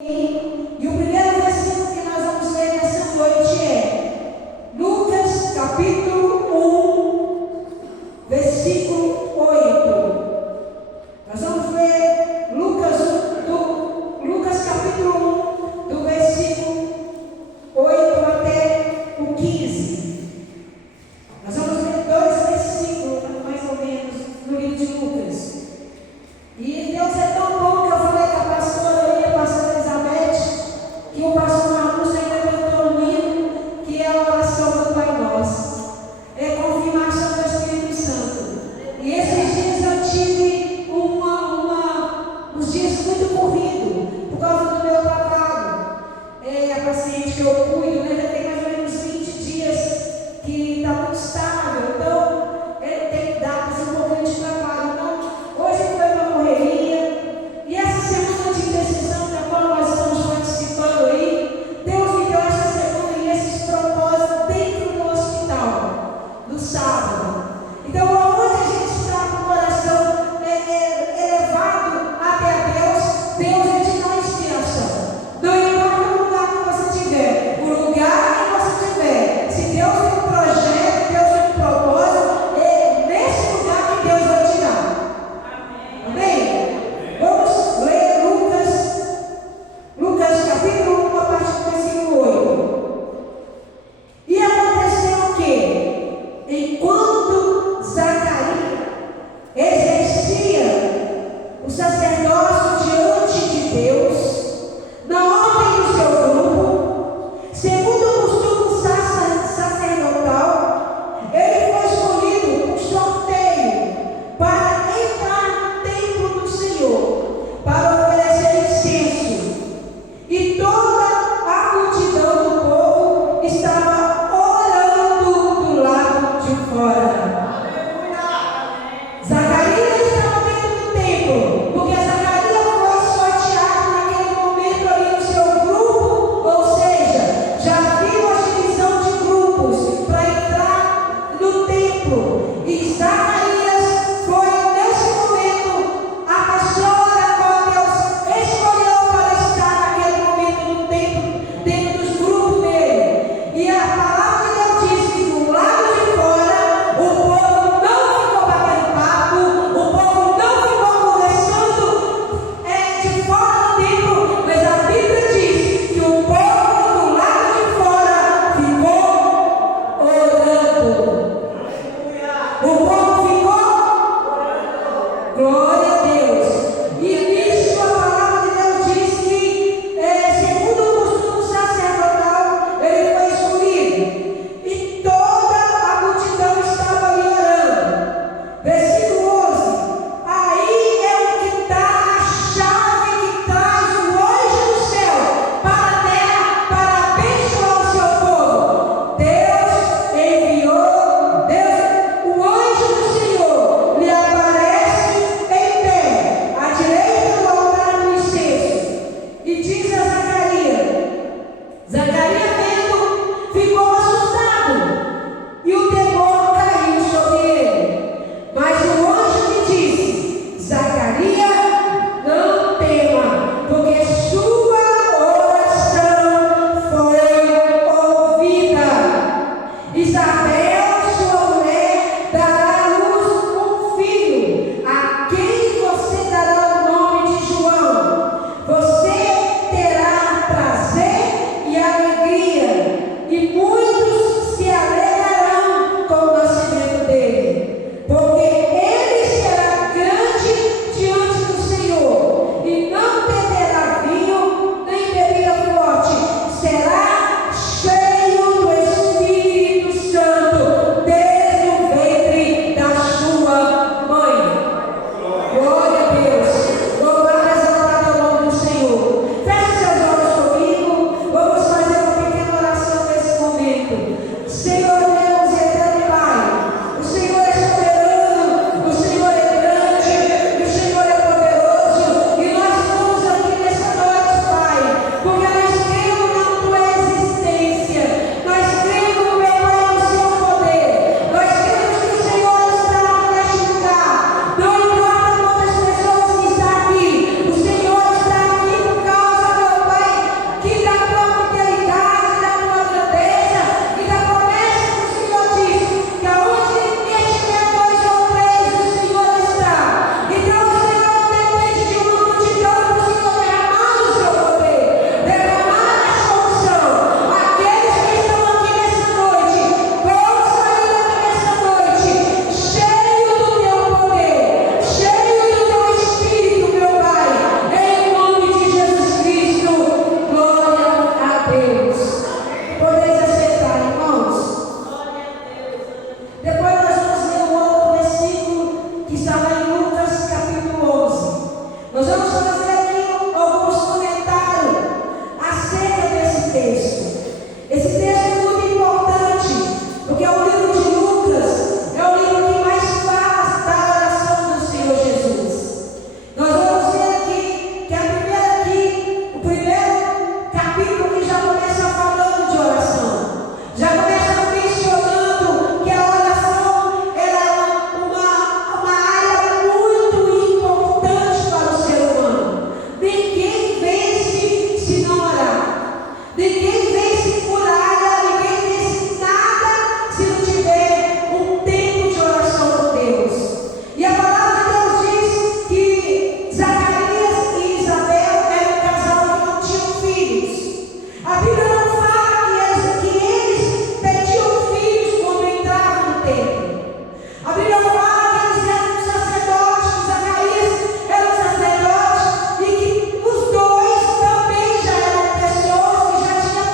E o primeiro versículo que nós vamos ler nessa noite é Lucas capítulo 1, versículo 8. Nós vamos ler Lucas capítulo 1, do versículo 8 até o 15. Nós vamos ler dois versículos, mais ou menos, no livro de Lucas. E Deus é tão bom que eu falei com a pastora Elizabeth, Ninguém vence muralha, ninguém vence nada se não tiver um tempo de oração com Deus. E a palavra de Deus diz que Zacarias e Isabel eram um casal que não tinham filhos. A Bíblia não fala que eles perdiam filhos quando entravam no templo. A Bíblia fala que eles eram sacerdotes, que Zacarias era um sacerdote e que os dois também já eram pessoas que já tinham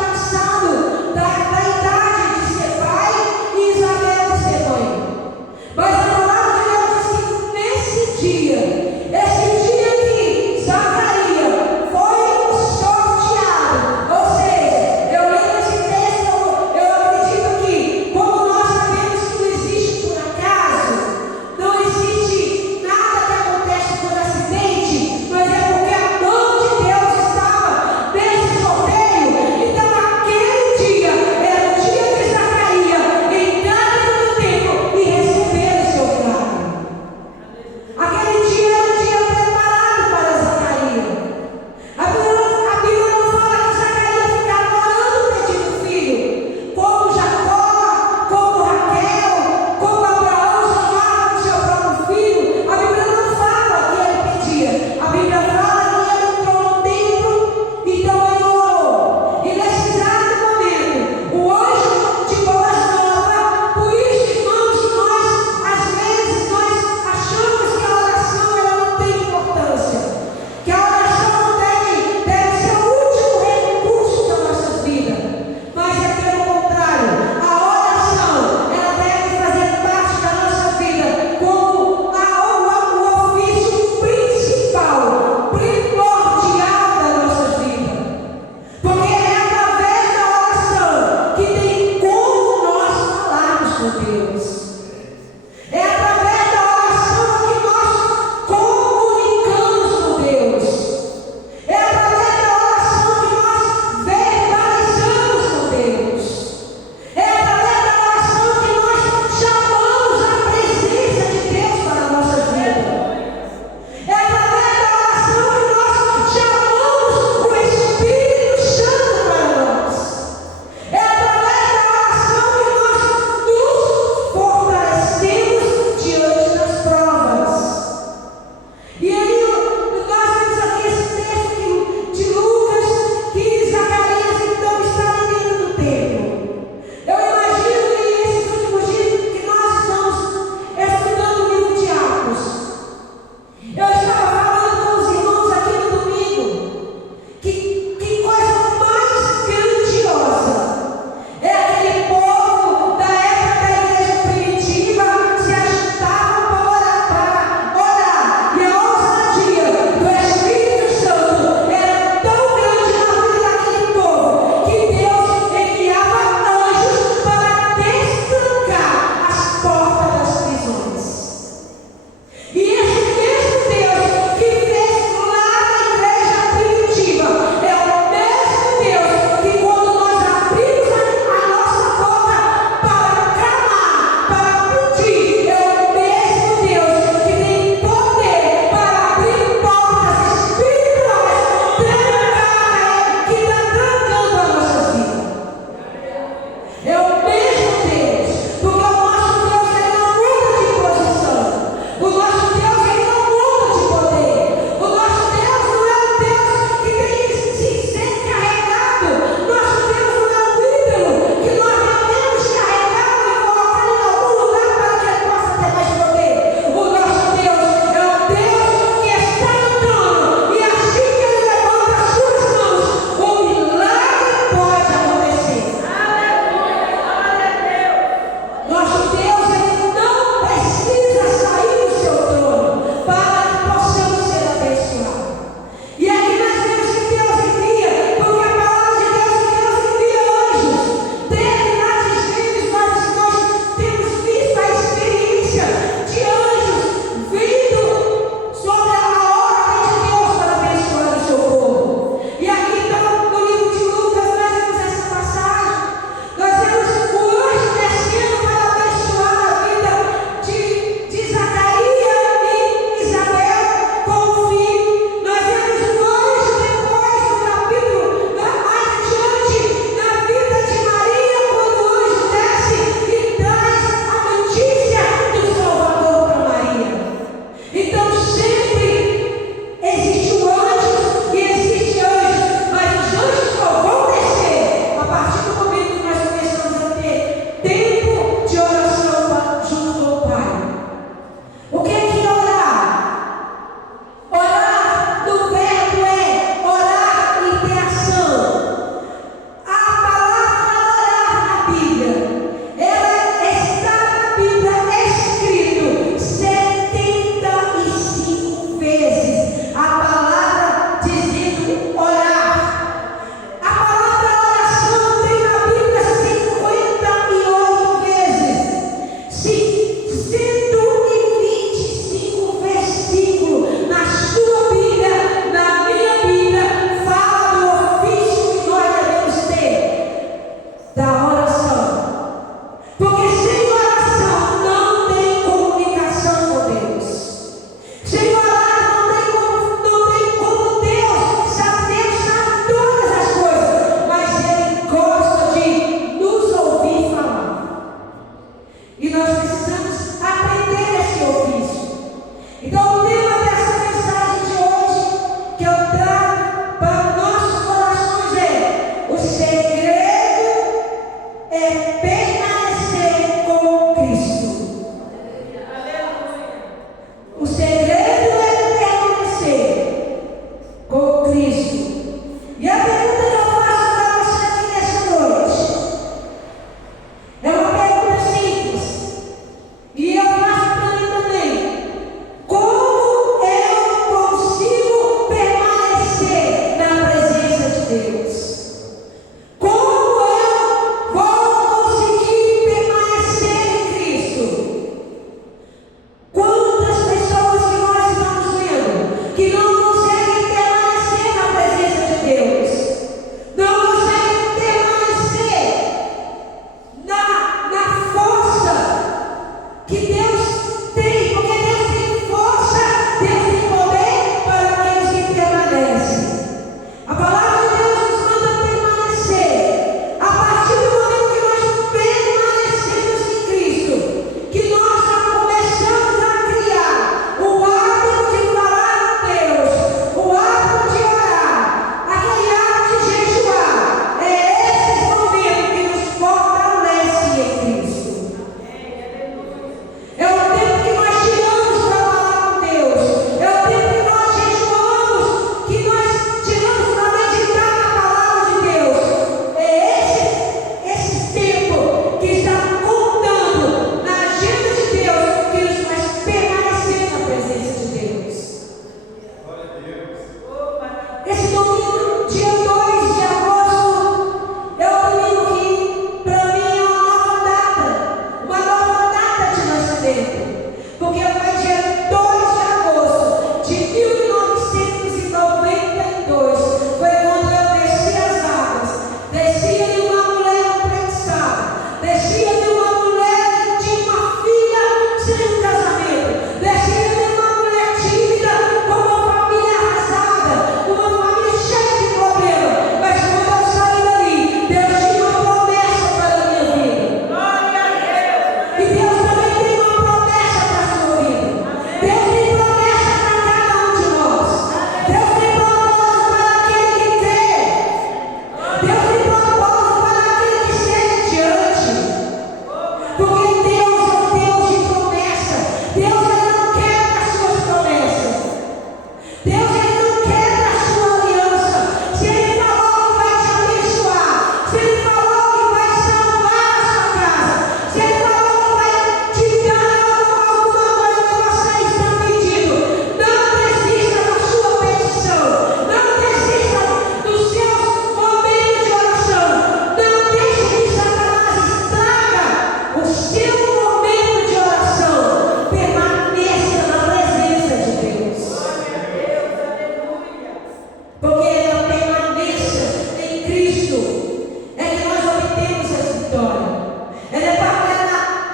é que nós obtemos essa vitória. Ela é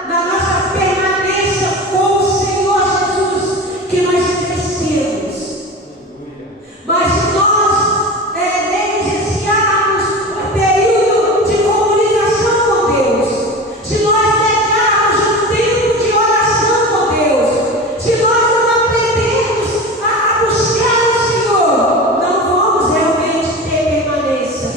na nossa permanência com o Senhor Jesus que nós crescemos. Mas se nós negligenciarmos o período de comunicação com Deus, se nós negarmos o tempo de oração com Deus, se nós não aprendemos a buscar o Senhor, não vamos realmente ter permanência.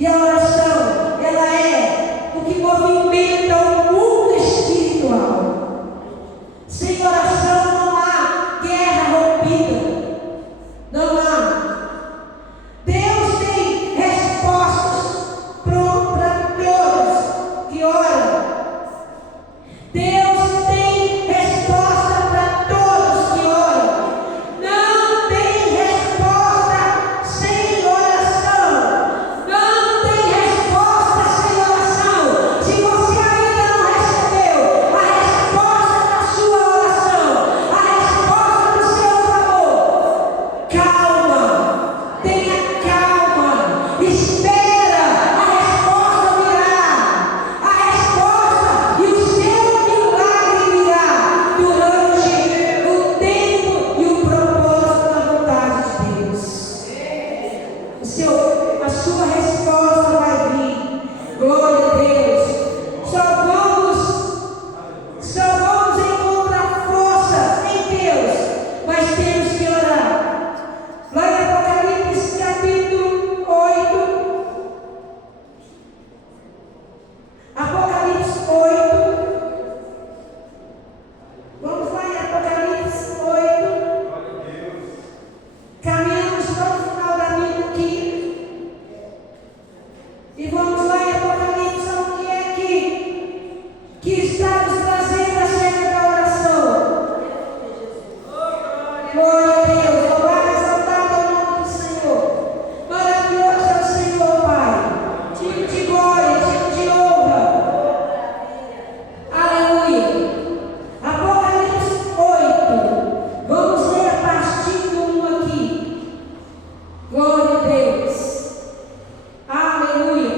E a oração, ela é o que movimenta o mundo espiritual. Sem oração não há guerra rompida. Não há. Deus tem respostas para todos que oram. Deus tem resposta para todos que oram. Não tem resposta sem oração. Não tem resposta sem oração. Se você ainda não recebeu a resposta da sua oração, a resposta do seu clamor, calma, tenha calma, espera, a resposta virá. A resposta e o seu milagre virá durante o tempo e o propósito da vontade de Deus. A sua resposta vai vir. Glória a Deus. Só vamos encontrar força em Deus, mas temos que orar. Lá em Apocalipse capítulo 8. Apocalipse 8. Vamos lá em Apocalipse 8. Caminhamos para o final da Bíblia aqui. E vamos lá em Apocalipse, o que é que está nos trazendo acerca da oração. Glória a Deus, louvado e exaltado é o nome do Senhor. Maravilhoso é o Senhor, Pai. Digno de glória, digno de honra. Aleluia. Apocalipse 8. Vamos ler a partir do 1 aqui. Glória a Deus. Aleluia.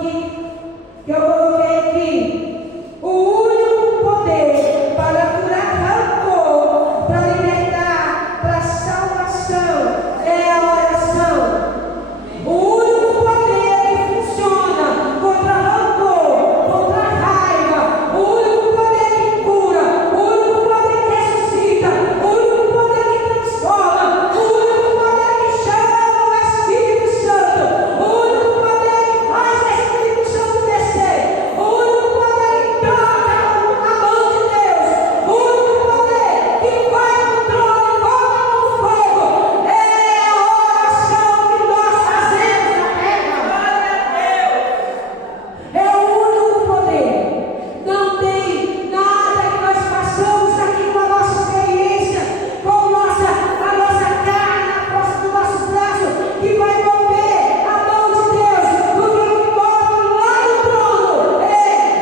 que eu coloquei aqui. O único poder para curar rancor, para libertar, para salvação, é a oração. O único poder que funciona contra rancor, contra raiva, o único poder que cura, o único poder que ressuscita, o único poder que transforma, o único poder que chama o Espírito Santo, o único poder que faz o Espírito Santo descer, o único poder que toca a mão de Deus, o único poder que vai no trono e volta com fogo, é a oração que nós fazemos na terra. É o único poder. Não tem nada que nós façamos aqui com a nossa experiência, com a nossa carne, a força do nosso braço, que vai mover a mão de Deus. Porque o que move lá no trono é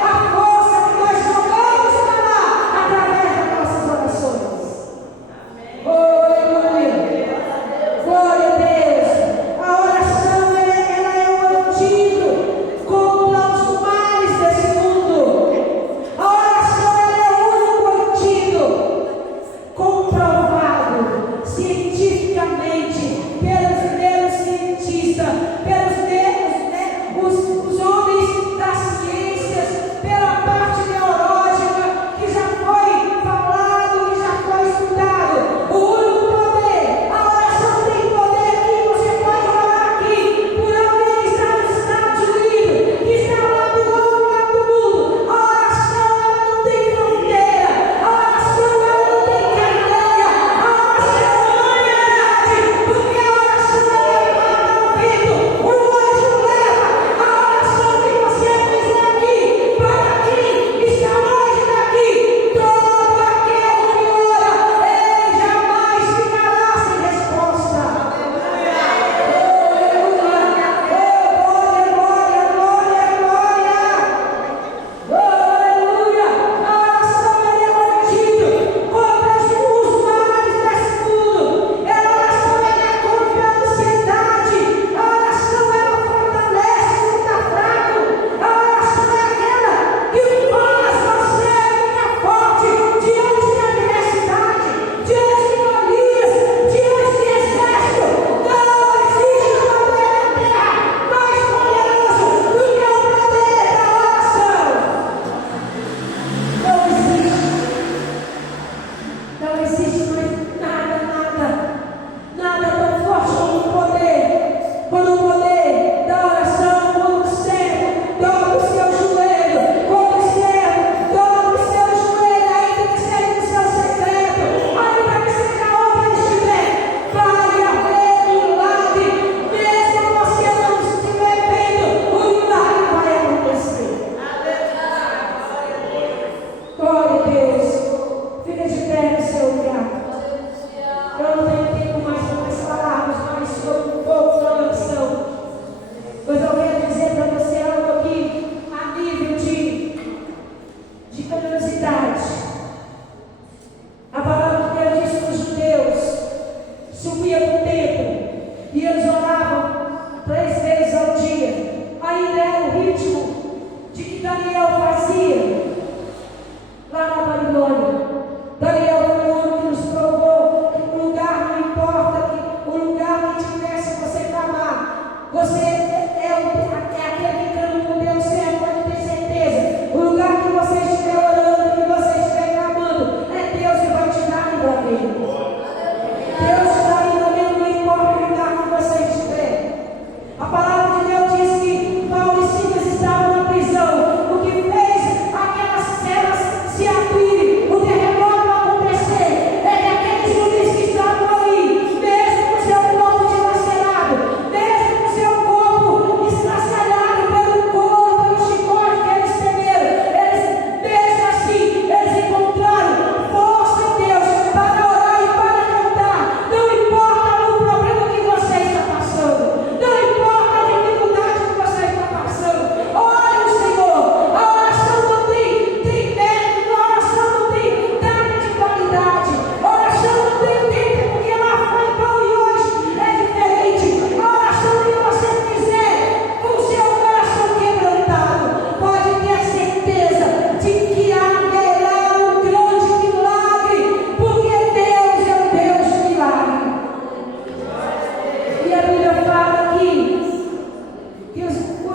a força que nós jogamos para lá através das nossas orações. Aleluia. Glória a Deus. A oração ela é um antídoto contra os males desse mundo. A oração ela é o único antídoto comprovado cientificamente pelos neurocientistas, os homens das ciências, pela parte neurológica que já foi falado, que já foi estudado. O único poder, a oração tem poder aqui. Você pode orar aqui por alguém que está nos Estados Unidos, que está lá do outro lado do mundo. A oração ela não tem fronteira, a oração ela não tem cadeia, a oração não é idade, porque a oração ela mata o vento, o anjo leva, a oração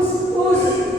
os